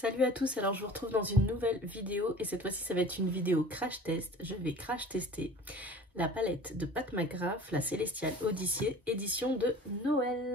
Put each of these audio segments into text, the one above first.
Salut à tous, alors je vous retrouve dans une nouvelle vidéo et cette fois-ci ça va être une vidéo crash test. Je vais crash tester la palette de Pat McGrath, la Celestial Odyssey, édition de Noël.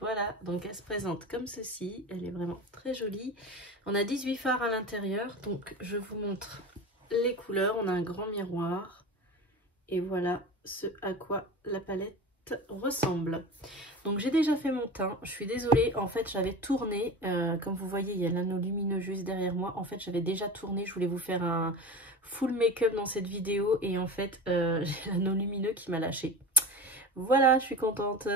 Voilà, donc elle se présente comme ceci, elle est vraiment très jolie. On a 18 fards à l'intérieur, donc je vous montre les couleurs. On a un grand miroir et voilà ce à quoi la palette ressemble. Donc j'ai déjà fait mon teint, je suis désolée, en fait j'avais tourné, comme vous voyez il y a l'anneau lumineux juste derrière moi, en fait j'avais déjà tourné, je voulais vous faire un full make-up dans cette vidéo et en fait j'ai l'anneau lumineux qui m'a lâché. Voilà, je suis contente.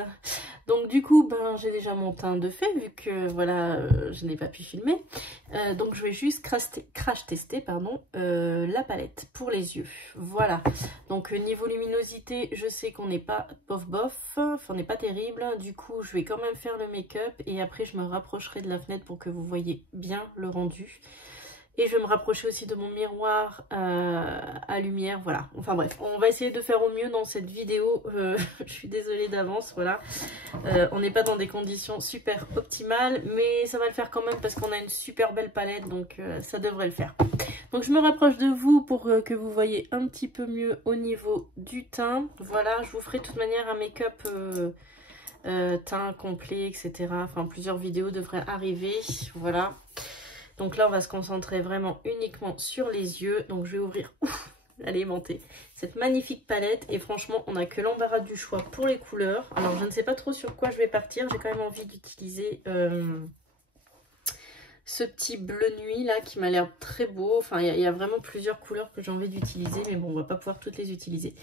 Donc du coup, ben, j'ai déjà mon teint de fait, vu que voilà, je n'ai pas pu filmer. Donc je vais juste crash tester pardon, la palette pour les yeux. Voilà. Donc niveau luminosité, je sais qu'on n'est pas bof, enfin on n'est pas terrible. Du coup, je vais quand même faire le make-up et après je me rapprocherai de la fenêtre pour que vous voyez bien le rendu. Et je vais me rapprocher aussi de mon miroir à lumière, voilà. Enfin bref, on va essayer de faire au mieux dans cette vidéo. Je suis désolée d'avance, voilà. On n'est pas dans des conditions super optimales, mais ça va le faire quand même parce qu'on a une super belle palette, donc ça devrait le faire. Donc je me rapproche de vous pour que vous voyez un petit peu mieux au niveau du teint. Voilà, je vous ferai de toute manière un make-up teint complet, etc. Enfin, plusieurs vidéos devraient arriver, voilà. Donc là, on va se concentrer vraiment uniquement sur les yeux. Donc je vais ouvrir, alimenté, cette magnifique palette. Et franchement, on n'a que l'embarras du choix pour les couleurs. Alors je ne sais pas trop sur quoi je vais partir. J'ai quand même envie d'utiliser ce petit bleu nuit là qui m'a l'air très beau. Enfin, il y a vraiment plusieurs couleurs que j'ai envie d'utiliser. Mais bon, on va pas pouvoir toutes les utiliser.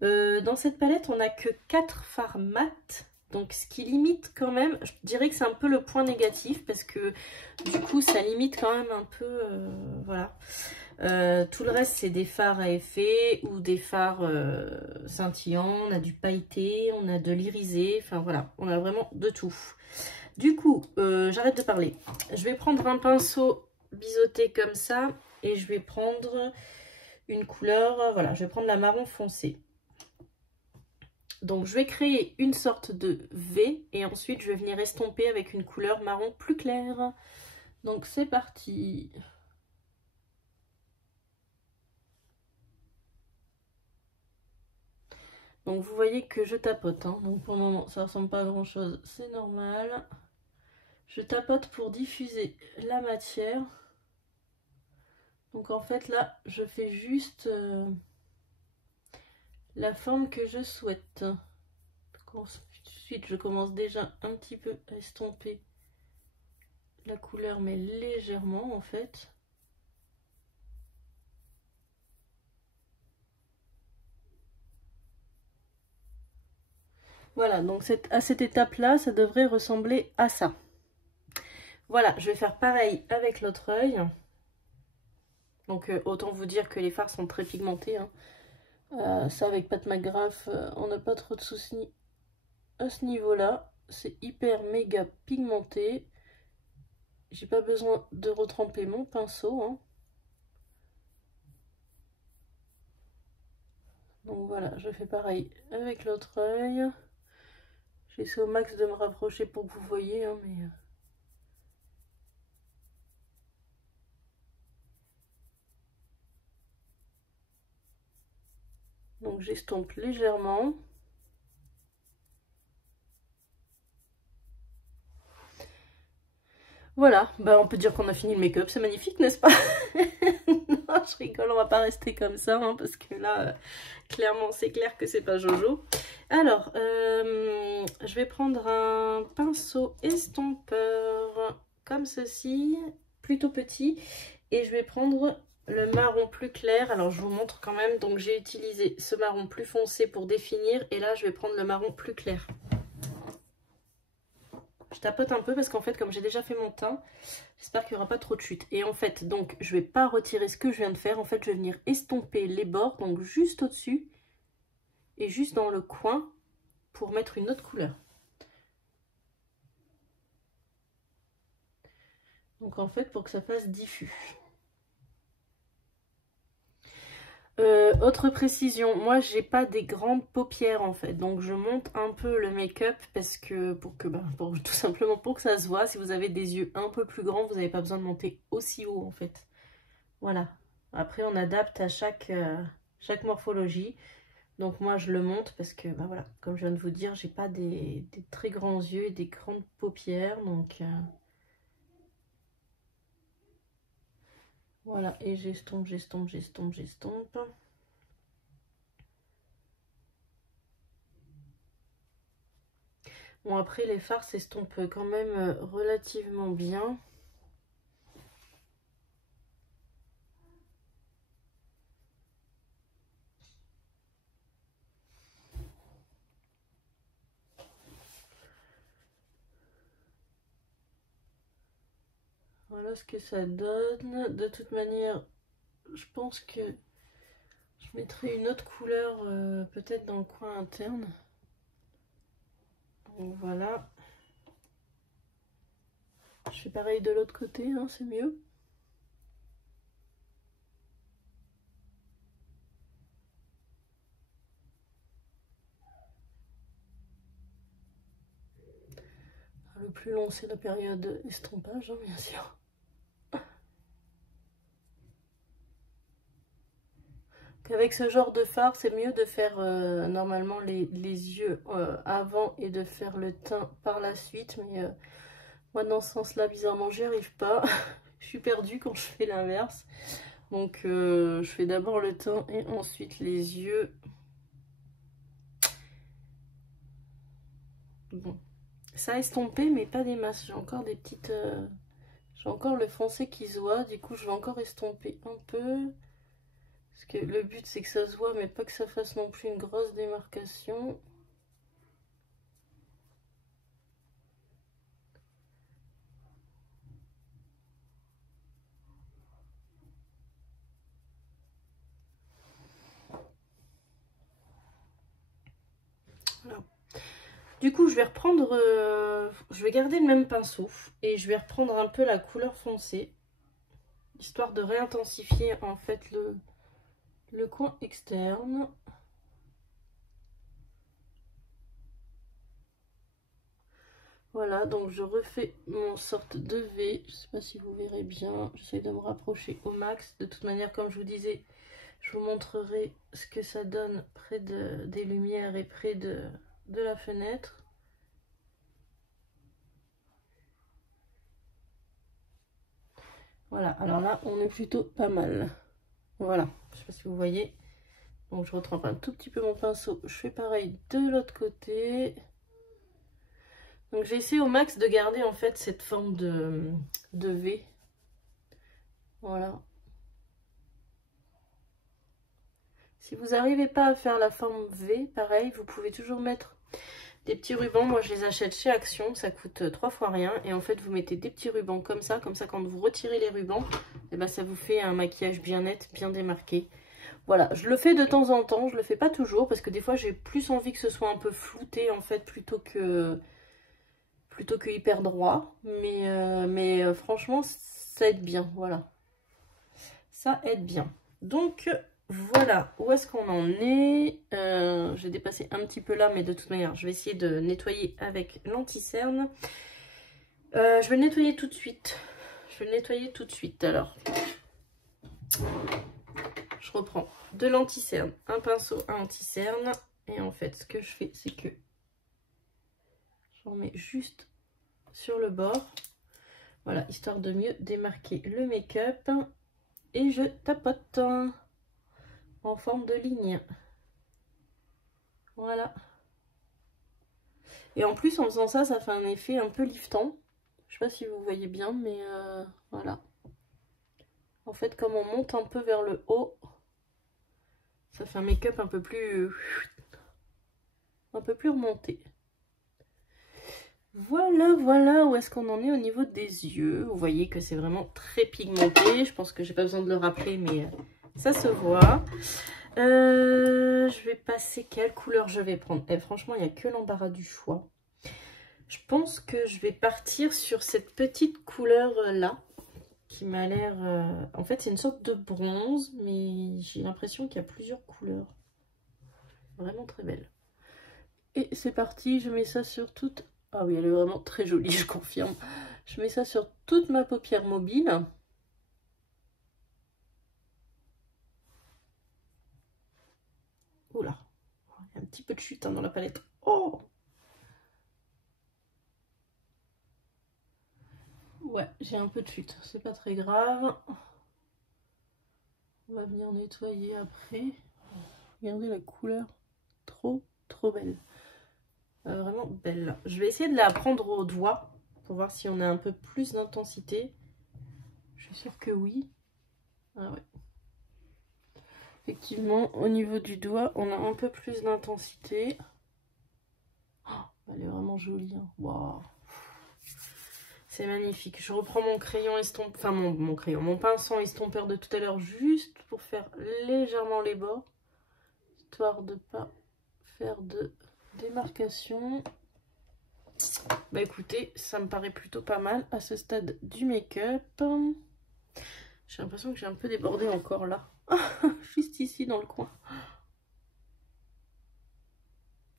Dans cette palette, on n'a que 4 fards mat. Donc ce qui limite quand même, je dirais que c'est un peu le point négatif parce que du coup ça limite quand même un peu, voilà. Tout le reste c'est des fards à effet ou des fards scintillants, on a du pailleté, on a de l'irisé, enfin voilà, on a vraiment de tout. Du coup, j'arrête de parler. Je vais prendre un pinceau biseauté comme ça et je vais prendre une couleur, voilà, je vais prendre la marron foncé. Donc je vais créer une sorte de V et ensuite je vais venir estomper avec une couleur marron plus claire. Donc c'est parti. Donc vous voyez que je tapote, hein. Donc pour le moment ça ressemble pas à grand chose, c'est normal. Je tapote pour diffuser la matière. Donc en fait là je fais juste la forme que je souhaite. Ensuite je commence déjà un petit peu à estomper la couleur, mais légèrement en fait. Voilà, donc à cette étape-là, ça devrait ressembler à ça. Voilà, je vais faire pareil avec l'autre œil. Donc autant vous dire que les fards sont très pigmentés, hein. Ça avec Pat McGrath, on n'a pas trop de soucis à ce niveau-là. C'est hyper méga pigmenté. J'ai pas besoin de retremper mon pinceau, hein. Donc voilà, je fais pareil avec l'autre œil. J'essaie au max de me rapprocher pour que vous voyez, hein, mais... Donc j'estompe légèrement. Voilà, bah on peut dire qu'on a fini le make-up, c'est magnifique, n'est-ce pas? Non, je rigole, on va pas rester comme ça, hein, parce que là, clairement, c'est clair que c'est pas Jojo. Alors, je vais prendre un pinceau estompeur, comme ceci, plutôt petit, et je vais prendre le marron plus clair. Alors, je vous montre quand même, donc j'ai utilisé ce marron plus foncé pour définir, et là, je vais prendre le marron plus clair. Je tapote un peu parce qu'en fait, comme j'ai déjà fait mon teint, j'espère qu'il n'y aura pas trop de chute. Et en fait, donc, je vais pas retirer ce que je viens de faire. En fait, je vais venir estomper les bords, donc juste au-dessus et juste dans le coin pour mettre une autre couleur. Donc en fait, pour que ça fasse diffus. Autre précision, moi j'ai pas des grandes paupières en fait, donc je monte un peu le make-up parce que tout simplement pour que ça se voit. Si vous avez des yeux un peu plus grands, vous n'avez pas besoin de monter aussi haut en fait. Voilà. Après on adapte à chaque morphologie. Donc moi je le monte parce que voilà, comme je viens de vous dire, j'ai pas des très grands yeux et des grandes paupières, donc voilà, et j'estompe, j'estompe, j'estompe, j'estompe. Bon, après les fards s'estompent quand même relativement bien. Voilà ce que ça donne. De toute manière, je pense que je mettrai une autre couleur peut-être dans le coin interne. Donc voilà. Je fais pareil de l'autre côté, hein, c'est mieux. Le plus long, c'est la période estompage, hein, bien sûr. Avec ce genre de fard, c'est mieux de faire normalement les yeux avant et de faire le teint par la suite. Mais moi, dans ce sens-là, bizarrement, j'y arrive pas. Je suis perdue quand je fais l'inverse. Donc, je fais d'abord le teint et ensuite les yeux. Bon, ça a estompé, mais pas des masses. J'ai encore des petites... j'ai encore le foncé qui se voit. Du coup, je vais encore estomper un peu. Parce que le but, c'est que ça se voit, mais pas que ça fasse non plus une grosse démarcation. Voilà. Du coup, je vais reprendre... je vais garder le même pinceau. Et je vais reprendre un peu la couleur foncée. Histoire de réintensifier, en fait, le coin externe. Voilà, donc je refais mon sorte de V. Je ne sais pas si vous verrez bien. J'essaie de me rapprocher au max. De toute manière, comme je vous disais, je vous montrerai ce que ça donne près des lumières et près de la fenêtre. Voilà, alors là, on est plutôt pas mal. Voilà, je ne sais pas si vous voyez. Donc je retrempe un tout petit peu mon pinceau. Je fais pareil de l'autre côté. Donc j'ai essayé au max de garder en fait cette forme de V. Voilà. Si vous n'arrivez pas à faire la forme V, pareil, vous pouvez toujours mettre des petits rubans. Moi je les achète chez Action, ça coûte 3 fois rien. Et en fait vous mettez des petits rubans comme ça quand vous retirez les rubans, et ben, ça vous fait un maquillage bien net, bien démarqué. Voilà, je le fais de temps en temps, je le fais pas toujours parce que des fois j'ai plus envie que ce soit un peu flouté en fait plutôt que hyper droit. Mais franchement ça aide bien, voilà. Ça aide bien. Donc voilà, où est-ce qu'on en est? J'ai dépassé un petit peu là, mais de toute manière je vais essayer de nettoyer avec l'anti-cerne. Je vais le nettoyer tout de suite. Alors je reprends de l'anti-cerne, un pinceau à anti-cerne, et en fait ce que je fais c'est que j'en mets juste sur le bord, voilà, histoire de mieux démarquer le make-up, et je tapote en forme de ligne, voilà. Et en plus en faisant ça, ça fait un effet un peu liftant, je sais pas si vous voyez bien, mais voilà. En fait comme on monte un peu vers le haut, ça fait un make-up un peu plus remonté. Voilà, voilà où est-ce qu'on en est au niveau des yeux. Vous voyez que c'est vraiment très pigmenté. Je pense que j'ai pas besoin de le rappeler, mais ça se voit. Je vais passer, quelle couleur je vais prendre? Franchement, il n'y a que l'embarras du choix. Je pense que je vais partir sur cette petite couleur là. qui m'a l'air... En fait, c'est une sorte de bronze, mais j'ai l'impression qu'il y a plusieurs couleurs. Vraiment très belle. Et c'est parti, je mets ça sur toute... Ah oui, elle est vraiment très jolie, je confirme. Je mets ça sur toute ma paupière mobile. Oula, il y a un petit peu de chute hein, dans la palette. Oh! Ouais, j'ai un peu de chute, c'est pas très grave. On va venir nettoyer après. Regardez la couleur, trop belle. Vraiment belle. Je vais essayer de la prendre au doigt pour voir si on a un peu plus d'intensité. Je suis sûre que oui. Ah ouais. Effectivement, au niveau du doigt, on a un peu plus d'intensité. Oh, elle est vraiment jolie. Hein. Waouh. C'est magnifique. Je reprends mon crayon estompeur, enfin mon pinceau estompeur de tout à l'heure juste pour faire légèrement les bords, histoire de pas faire de démarcation. Bah écoutez, ça me paraît plutôt pas mal à ce stade du make-up. J'ai l'impression que j'ai un peu débordé encore là, juste ici dans le coin.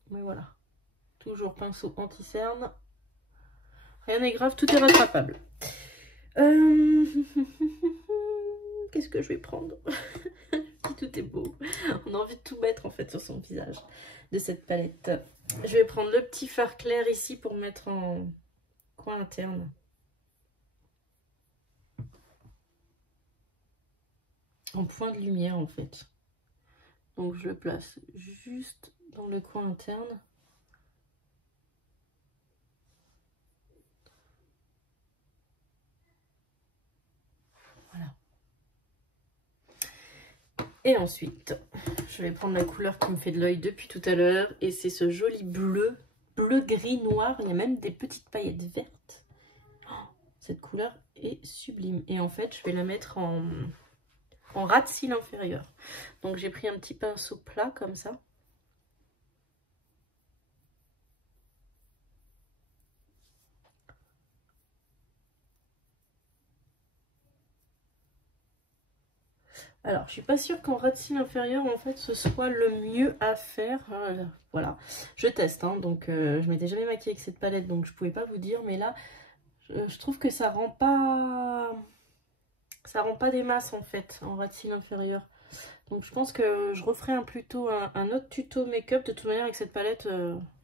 Mais voilà, toujours pinceau anti-cerne. Rien n'est grave, tout est rattrapable. Qu'est-ce que je vais prendre? Tout est beau. On a envie de tout mettre en fait sur son visage de cette palette. Je vais prendre le petit fard clair ici pour mettre en coin interne. En point de lumière en fait. Donc je le place juste dans le coin interne. Voilà. Et ensuite, je vais prendre la couleur qui me fait de l'œil depuis tout à l'heure. Et c'est ce joli bleu, bleu, gris, noir. Il y a même des petites paillettes vertes. Oh, cette couleur est sublime. Et en fait, je vais la mettre en ras de cils inférieur. Donc j'ai pris un petit pinceau plat comme ça. Alors, je suis pas sûre qu'en ras de cils inférieur, en fait, ce soit le mieux à faire. Voilà, je teste, hein, donc je m'étais jamais maquillée avec cette palette, donc je pouvais pas vous dire. Mais là, je trouve que ça rend pas des masses, en fait, en ras de cils inférieur. Donc je pense que je referai plutôt un autre tuto make-up. De toute manière, avec cette palette,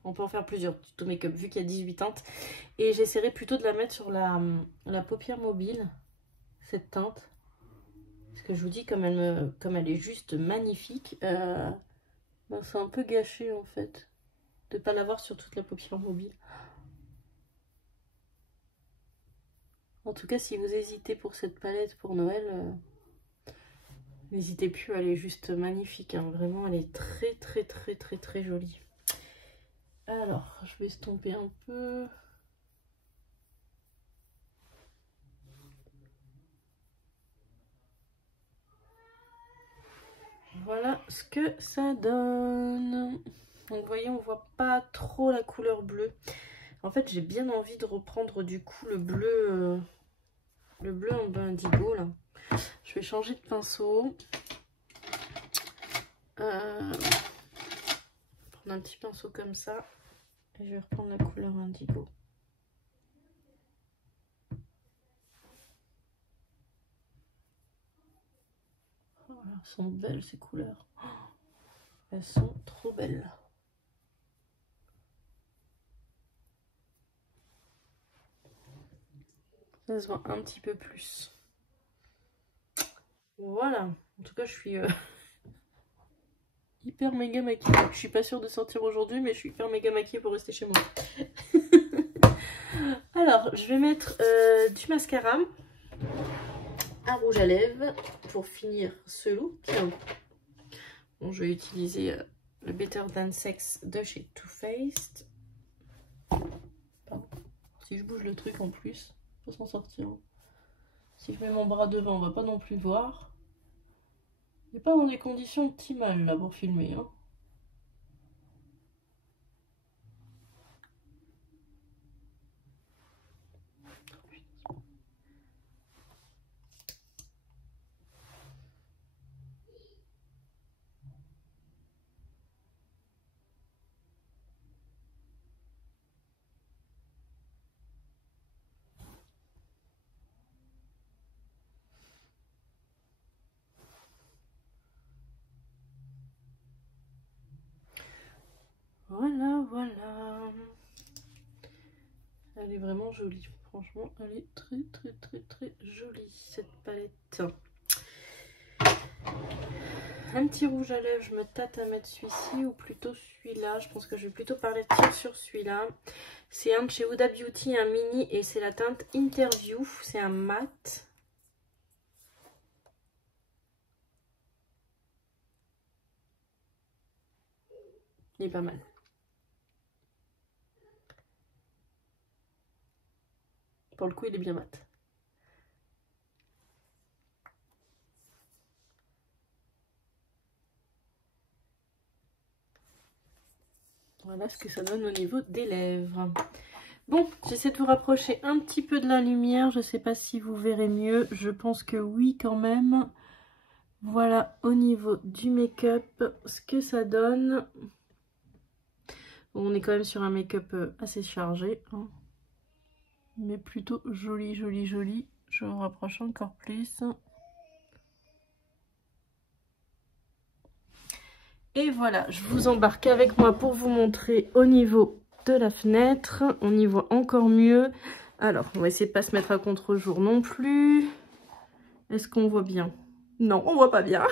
on peut en faire plusieurs tutos make-up, vu qu'il y a 18 teintes. Et j'essaierai plutôt de la mettre sur la paupière mobile, cette teinte. Parce que je vous dis, comme elle est juste magnifique, ben c'est un peu gâché en fait de ne pas l'avoir sur toute la paupière mobile. En tout cas, si vous hésitez pour cette palette pour Noël, n'hésitez plus, elle est juste magnifique. Hein. Vraiment, elle est très jolie. Alors, je vais estomper un peu. Voilà ce que ça donne. Donc vous voyez, on voit pas trop la couleur bleue. En fait, j'ai bien envie de reprendre du coup le bleu en bas indigo là. Je vais changer de pinceau. Prendre un petit pinceau comme ça. Et je vais reprendre la couleur indigo. Voilà, elles sont belles ces couleurs. Elles sont trop belles. Ça se voit un petit peu plus. Voilà. En tout cas, je suis hyper méga maquillée. Je suis pas sûre de sortir aujourd'hui, mais je suis hyper méga maquillée pour rester chez moi. Alors, je vais mettre du mascara, un rouge à lèvres pour finir ce look. Bon, je vais utiliser le Better Than Sex de chez Too Faced. Pardon. Si je bouge le truc en plus, faut s'en sortir. Si je mets mon bras devant, on va pas non plus voir. On n'est pas dans des conditions optimales là pour filmer. Hein. voilà. Elle est vraiment jolie. Franchement, elle est très jolie cette palette. Un petit rouge à lèvres, je me tâte à mettre celui-ci ou plutôt celui-là. Je pense que je vais plutôt partir sur celui-là. C'est un de chez Huda Beauty, un mini, et c'est la teinte Interview. C'est un mat. Il est pas mal. Pour le coup, il est bien mat. Voilà ce que ça donne au niveau des lèvres. Bon, j'essaie de vous rapprocher un petit peu de la lumière. Je ne sais pas si vous verrez mieux. Je pense que oui quand même. Voilà au niveau du make-up ce que ça donne. Bon, on est quand même sur un make-up assez chargé. Hein. Mais plutôt joli. Je vous rapproche encore plus. Et voilà, je vous embarque avec moi pour vous montrer au niveau de la fenêtre. On y voit encore mieux. Alors, on va essayer de ne pas se mettre à contre-jour non plus. Est-ce qu'on voit bien? Non, on voit pas bien.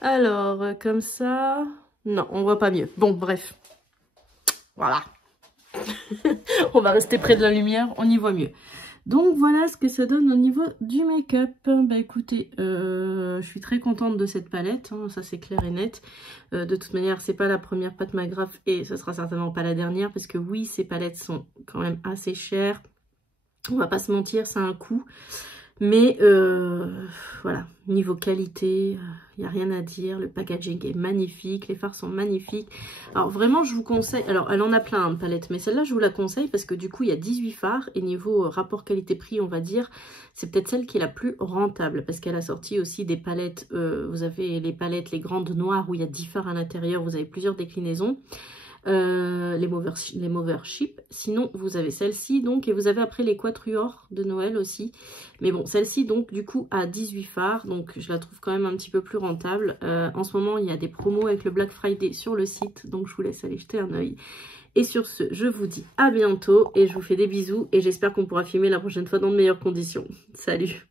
Alors, comme ça... Non, on voit pas mieux. Bon, bref. Voilà. On va rester près de la lumière, on y voit mieux. Donc voilà ce que ça donne au niveau du make-up. Bah écoutez, je suis très contente de cette palette, hein, ça c'est clair et net. De toute manière, c'est pas la première Pat McGrath et ce sera certainement pas la dernière parce que oui, ces palettes sont quand même assez chères. On va pas se mentir, ça a un coût. Mais voilà, niveau qualité, il n'y a rien à dire. Le packaging est magnifique, les fards sont magnifiques. Alors vraiment, je vous conseille, alors elle en a plein de palettes, mais celle-là, je vous la conseille parce que du coup, il y a 18 fards. Et niveau rapport qualité-prix, on va dire, c'est peut-être celle qui est la plus rentable. Parce qu'elle a sorti aussi des palettes, vous avez les palettes, les grandes noires où il y a 10 fards à l'intérieur, vous avez plusieurs déclinaisons. Les Movership. Sinon, vous avez celle-ci, donc, et vous avez après les quatuors de Noël aussi. Mais bon, celle-ci, donc, du coup, a 18 fards, donc je la trouve quand même un petit peu plus rentable. En ce moment, il y a des promos avec le Black Friday sur le site, donc je vous laisse aller jeter un œil. Et sur ce, je vous dis à bientôt, et je vous fais des bisous, et j'espère qu'on pourra filmer la prochaine fois dans de meilleures conditions. Salut!